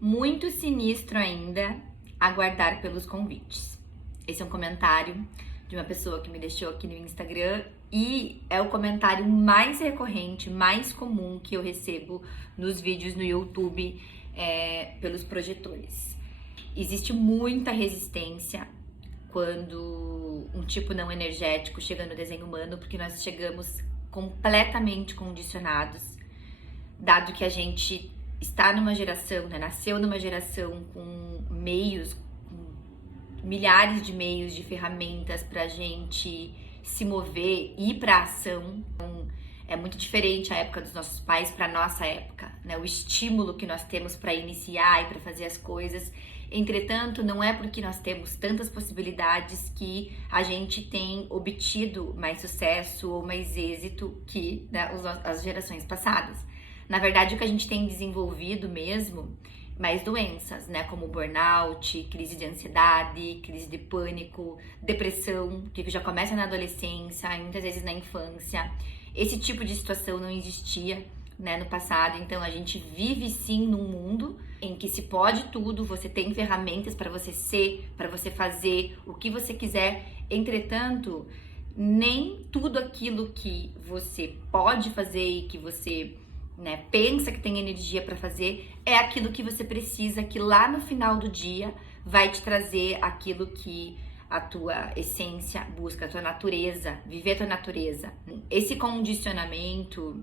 Muito sinistro ainda aguardar pelos convites. Esse é um comentário de uma pessoa que me deixou aqui no Instagram e é o comentário mais recorrente, mais comum que eu recebo nos vídeos no YouTube pelos projetores. Existe muita resistência quando um tipo não energético chega no desenho humano, porque nós chegamos completamente condicionados, dado que a gente está numa geração, nasceu numa geração com meios, com milhares de meios, de ferramentas pra gente se mover e ir pra ação. Então, é muito diferente a época dos nossos pais pra nossa época, O estímulo que nós temos pra iniciar e pra fazer as coisas. Entretanto, não é porque nós temos tantas possibilidades que a gente tem obtido mais sucesso ou mais êxito que as gerações passadas. Na verdade, o que a gente tem desenvolvido mesmo, mais doenças, como burnout, crise de ansiedade, crise de pânico, depressão, que já começa na adolescência e muitas vezes na infância. Esse tipo de situação não existia, no passado, então a gente vive sim num mundo em que se pode tudo, você tem ferramentas para você ser, para você fazer o que você quiser. Entretanto, nem tudo aquilo que você pode fazer e que você pensa que tem energia para fazer é aquilo que você precisa, que lá no final do dia vai te trazer aquilo que a tua essência busca, a tua natureza, viver a tua natureza. Esse condicionamento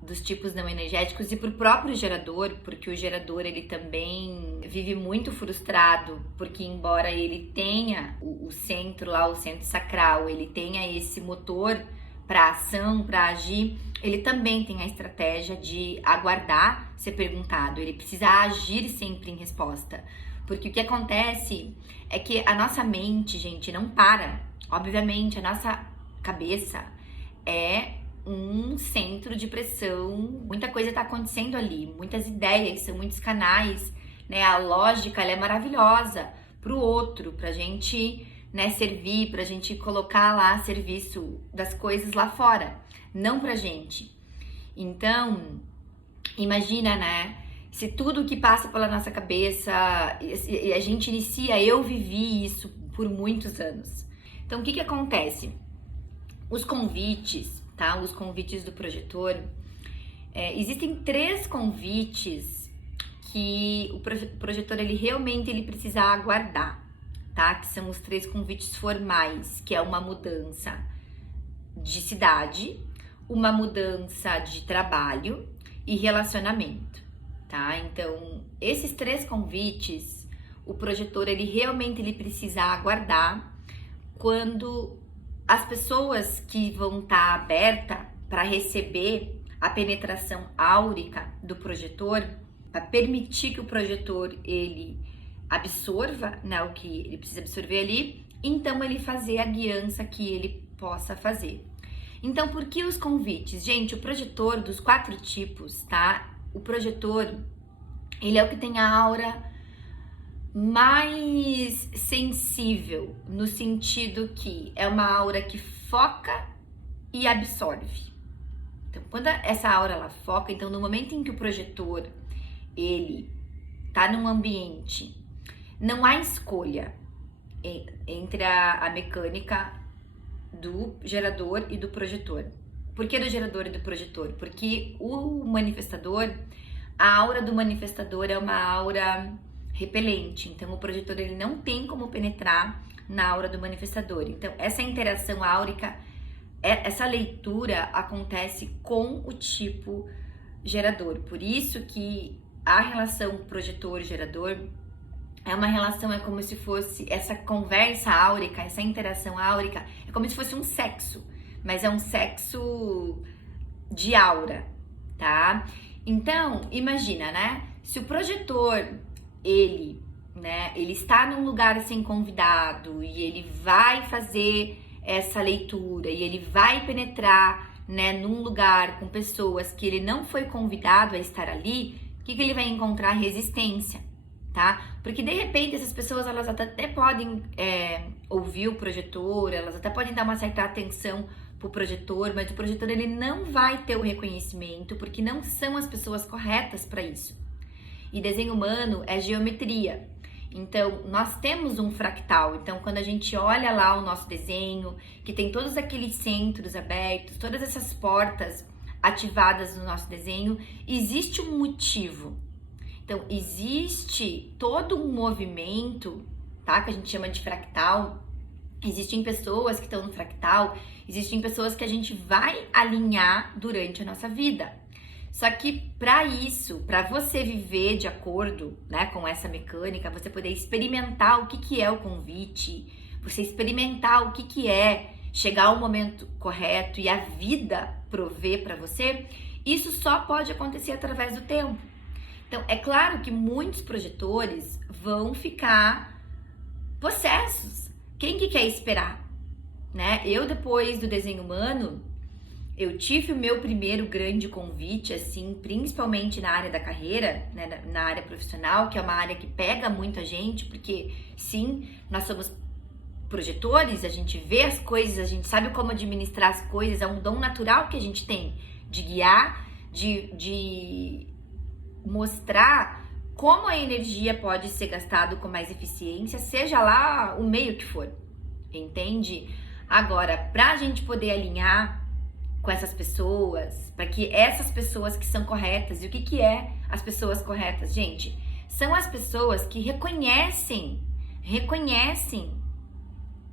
dos tipos não energéticos e pro próprio gerador, porque o gerador ele também vive muito frustrado, porque embora ele tenha o centro lá, o centro sacral, ele tenha esse motor para ação, para agir, ele também tem a estratégia de aguardar ser perguntado, ele precisa agir sempre em resposta, porque o que acontece é que a nossa mente, gente, não para. Obviamente, a nossa cabeça é um centro de pressão, muita coisa está acontecendo ali, muitas ideias, são muitos canais, A lógica, ela é maravilhosa pro outro, pra gente, servir, pra gente colocar lá a serviço das coisas lá fora, não pra gente. Então, imagina, se tudo que passa pela nossa cabeça, a gente inicia, eu vivi isso por muitos anos. Então, o que acontece? Os convites, os convites do projetor, existem 3 convites que o projetor ele realmente precisa aguardar, que são os 3 convites formais, que é uma mudança de cidade, uma mudança de trabalho e relacionamento, Então, esses 3 convites, o projetor ele realmente precisa aguardar quando as pessoas que vão estar abertas para receber a penetração áurica do projetor, para permitir que o projetor ele absorva o que ele precisa absorver ali, então ele fazer a guiança que ele possa fazer. Então, por que os convites? Gente, o projetor dos 4 tipos, O projetor, ele é o que tem a aura mais sensível, no sentido que é uma aura que foca e absorve. Então, quando essa aura ela foca, então no momento em que o projetor ele tá num ambiente, não há escolha entre a mecânica do gerador e do projetor. Por que do gerador e do projetor? Porque o manifestador, a aura do manifestador é uma aura repelente, então o projetor ele não tem como penetrar na aura do manifestador. Então essa interação áurica, essa leitura acontece com o tipo gerador. Por isso que a relação projetor-gerador é uma relação, é como se fosse essa conversa áurica, essa interação áurica, é como se fosse um sexo, mas é um sexo de aura, Então, imagina, se o projetor ele está num lugar sem convidado e ele vai fazer essa leitura e ele vai penetrar, num lugar com pessoas que ele não foi convidado a estar ali, o que ele vai encontrar? Resistência, Porque de repente essas pessoas elas até podem ouvir o projetor, elas até podem dar uma certa atenção pro projetor, mas o projetor ele não vai ter o reconhecimento porque não são as pessoas corretas para isso. e desenho humano é geometria. Então, nós temos um fractal. Então, quando a gente olha lá o nosso desenho, que tem todos aqueles centros abertos, todas essas portas ativadas no nosso desenho, existe um motivo. Então, existe todo um movimento, tá? Que a gente chama de fractal. Existem pessoas que estão no fractal, existem pessoas que a gente vai alinhar durante a nossa vida. Só que para isso, para você viver de acordo, né, com essa mecânica, você poder experimentar o que é o convite, você experimentar o que é chegar ao momento correto e a vida prover para você, isso só pode acontecer através do tempo. Então, é claro que muitos projetores vão ficar possessos. Quem que quer esperar? Né? Eu, depois do desenho humano, eu tive o meu primeiro grande convite, assim, principalmente na área da carreira, né, na área profissional, que é uma área que pega muito a gente, porque, sim, nós somos projetores, a gente vê as coisas, a gente sabe como administrar as coisas, é um dom natural que a gente tem de guiar, de mostrar como a energia pode ser gastada com mais eficiência, seja lá o meio que for, entende? Agora, pra gente poder alinhar com essas pessoas, para que essas pessoas que são corretas, e o que é as pessoas corretas, gente? São as pessoas que reconhecem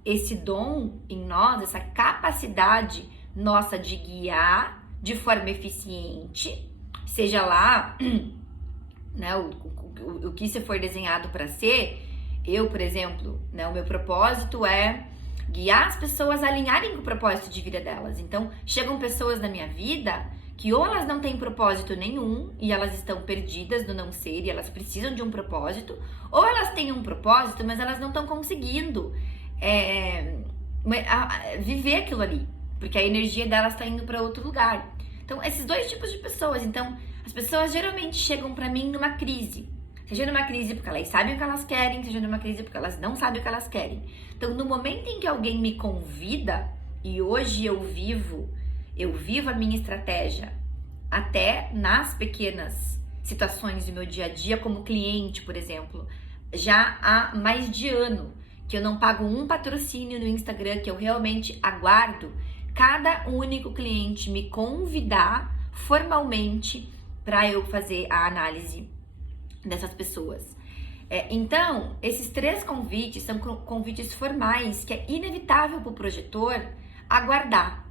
esse dom em nós, essa capacidade nossa de guiar de forma eficiente, seja lá, né, o que você for desenhado para ser. Eu, por exemplo, né, o meu propósito é guiar as pessoas a alinharem com o propósito de vida delas. Então, chegam pessoas na minha vida que ou elas não têm propósito nenhum e elas estão perdidas no não ser e elas precisam de um propósito, ou elas têm um propósito, mas elas não estão conseguindo viver aquilo ali, porque a energia delas está indo para outro lugar. Então, esses dois tipos de pessoas. Então, as pessoas geralmente chegam para mim numa crise. Seja numa crise porque elas sabem o que elas querem, seja numa crise porque elas não sabem o que elas querem. Então, no momento em que alguém me convida, e hoje eu vivo a minha estratégia até nas pequenas situações do meu dia a dia, como cliente, por exemplo, já há mais de ano que eu não pago um patrocínio no Instagram, que eu realmente aguardo cada único cliente me convidar formalmente para eu fazer a análise dessas pessoas. Então, esses 3 convites são convites formais que é inevitável para o projetor aguardar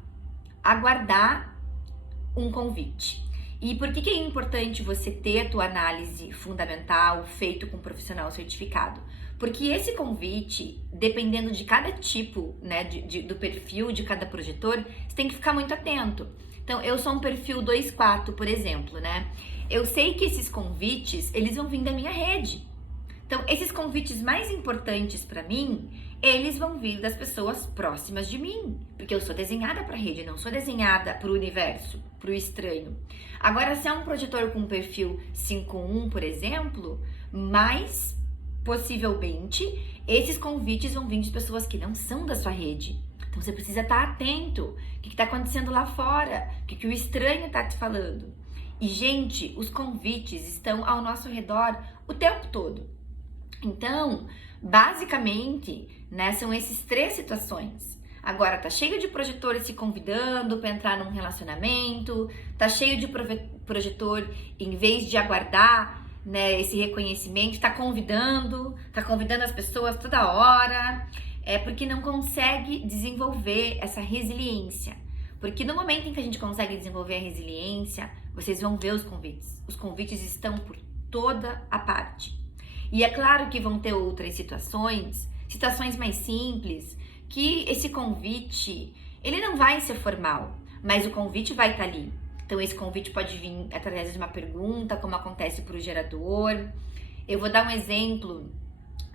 um convite. E por que é importante você ter a tua análise fundamental feito com um profissional certificado? Porque esse convite, dependendo de cada tipo, né, do perfil de cada projetor, você tem que ficar muito atento. Então, eu sou um perfil 2/4, por exemplo, né? Eu sei que esses convites, eles vão vir da minha rede. Então, esses convites mais importantes para mim, eles vão vir das pessoas próximas de mim, porque eu sou desenhada para a rede, não sou desenhada para o universo, para o estranho. Agora, se é um projetor com perfil 5/1, por exemplo, mais possivelmente, esses convites vão vir de pessoas que não são da sua rede. Então, você precisa estar atento. O que está acontecendo lá fora? O que o estranho está te falando? E, gente, os convites estão ao nosso redor o tempo todo. Então, basicamente, né, são essas 3 situações. Agora, tá cheio de projetores se convidando para entrar num relacionamento, tá cheio de projetor, em vez de aguardar, né, esse reconhecimento, tá convidando as pessoas toda hora, porque não consegue desenvolver essa resiliência. Porque no momento em que a gente consegue desenvolver a resiliência, vocês vão ver os convites. Os convites estão por toda a parte. E é claro que vão ter outras situações mais simples, que esse convite, ele não vai ser formal, mas o convite vai estar ali. Então, esse convite pode vir através de uma pergunta, como acontece para o gerador. Eu vou dar um exemplo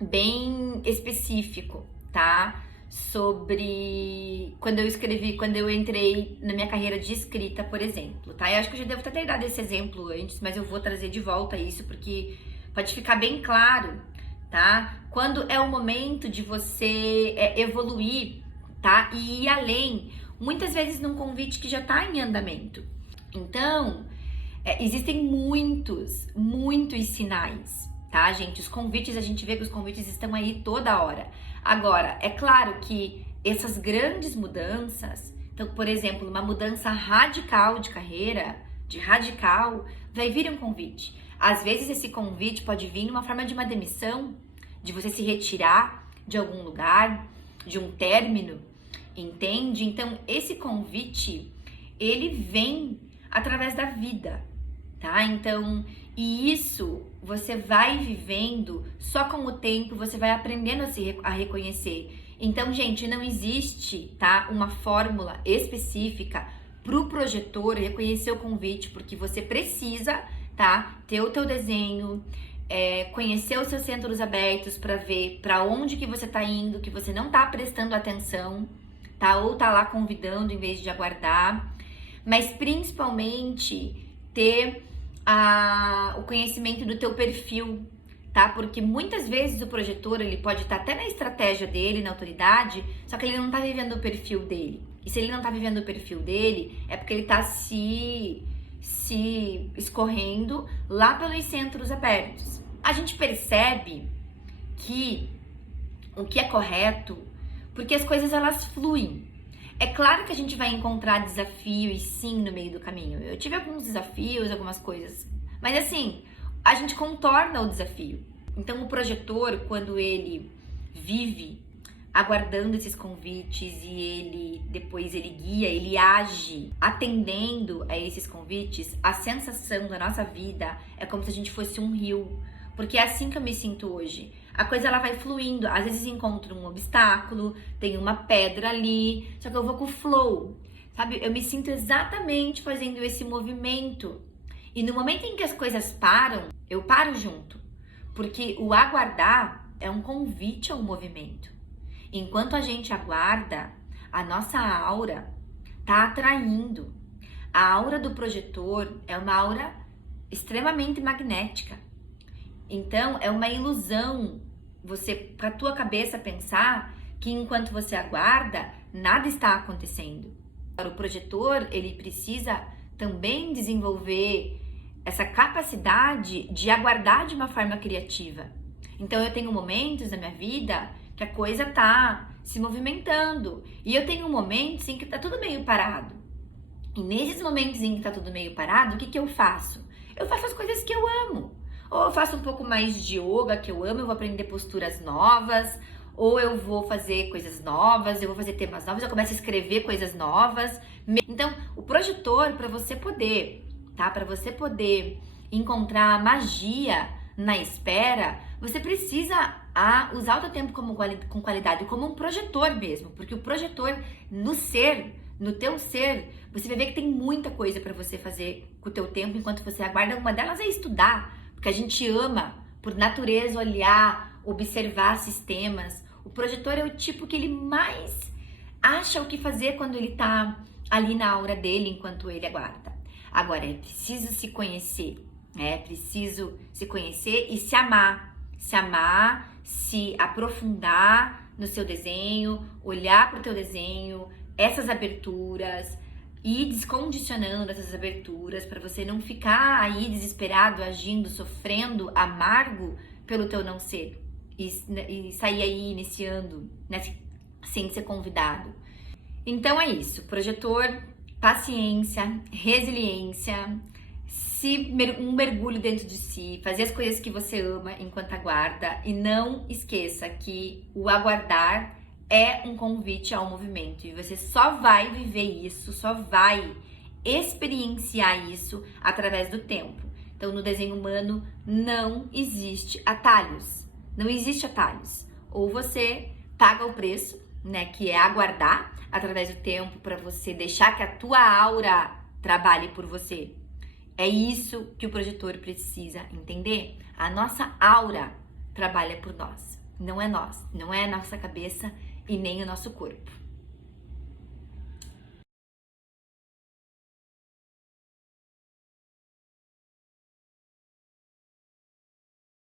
bem específico, tá? Sobre quando eu entrei na minha carreira de escrita, por exemplo, tá? Eu acho que eu já devo ter dado esse exemplo antes, mas eu vou trazer de volta isso, porque pode ficar bem claro, tá? Quando é o momento de você evoluir, tá? E ir além, muitas vezes num convite que já tá em andamento. Então, Existem muitos sinais, tá, gente? Os convites, a gente vê que os convites estão aí toda hora. Agora, é claro que essas grandes mudanças, então, por exemplo, uma mudança radical de carreira, vai vir um convite. Às vezes esse convite pode vir numa forma de uma demissão, de você se retirar de algum lugar, de um término, entende? Então, esse convite, ele vem através da vida, tá? Então, e isso você vai vivendo, só com o tempo você vai aprendendo a reconhecer. Então, gente, não existe, tá, uma fórmula específica pro projetor reconhecer o convite, porque você precisa, tá, ter o teu desenho, conhecer os seus centros abertos para ver para onde que você tá indo, que você não tá prestando atenção, tá, ou tá lá convidando em vez de aguardar, mas principalmente ter o conhecimento do teu perfil, tá? Porque muitas vezes o projetor, ele pode estar até na estratégia dele, na autoridade, só que ele não tá vivendo o perfil dele. E se ele não tá vivendo o perfil dele, é porque ele tá se escorrendo lá pelos centros abertos. A gente percebe que o que é correto, porque as coisas elas fluem. É claro que a gente vai encontrar desafios, sim, no meio do caminho. Eu tive alguns desafios, algumas coisas. Mas assim, a gente contorna o desafio. Então, o projetor, quando ele vive aguardando esses convites e depois ele guia, ele age atendendo a esses convites, a sensação da nossa vida é como se a gente fosse um rio. Porque é assim que eu me sinto hoje. A coisa ela vai fluindo, às vezes encontro um obstáculo, tem uma pedra ali, só que eu vou com o flow, sabe? Eu me sinto exatamente fazendo esse movimento. E no momento em que as coisas param, eu paro junto. Porque o aguardar é um convite ao movimento. Enquanto a gente aguarda, a nossa aura tá atraindo. A aura do projetor é uma aura extremamente magnética. Então, é uma ilusão você, pra tua cabeça, pensar que enquanto você aguarda, nada está acontecendo. O projetor, ele precisa também desenvolver essa capacidade de aguardar de uma forma criativa. Então, eu tenho momentos na minha vida que a coisa tá se movimentando. E eu tenho momentos em que tá tudo meio parado. E nesses momentos em que tá tudo meio parado, o que eu faço? Eu faço as coisas que eu amo. Ou eu faço um pouco mais de yoga, que eu amo, eu vou aprender posturas novas, ou eu vou fazer coisas novas, eu vou fazer temas novos, eu começo a escrever coisas novas. Então, o projetor, para você poder, tá? Para você poder encontrar a magia na espera, você precisa usar o teu tempo com qualidade, como um projetor mesmo, porque o projetor no teu ser, você vai ver que tem muita coisa para você fazer com o teu tempo enquanto você aguarda. Uma delas é estudar, porque a gente ama, por natureza, olhar, observar sistemas. O projetor é o tipo que ele mais acha o que fazer quando ele tá ali na aura dele, enquanto ele aguarda. Agora, é preciso se conhecer, é preciso se conhecer e se amar, se aprofundar no seu desenho, olhar para o teu desenho, essas aberturas, e descondicionando essas aberturas para você não ficar aí desesperado, agindo, sofrendo, amargo pelo teu não ser e sair aí iniciando, né, sem ser convidado. Então é isso, projetor, paciência, resiliência, um mergulho dentro de si, fazer as coisas que você ama enquanto aguarda, e não esqueça que o aguardar é um convite ao movimento e você só vai viver isso, só vai experienciar isso através do tempo. Então, no desenho humano não existe atalhos, não existe atalhos. Ou você paga o preço, né, que é aguardar através do tempo para você deixar que a tua aura trabalhe por você. É isso que o projetor precisa entender. A nossa aura trabalha por nós, não é nós, não é a nossa cabeça e nem o nosso corpo.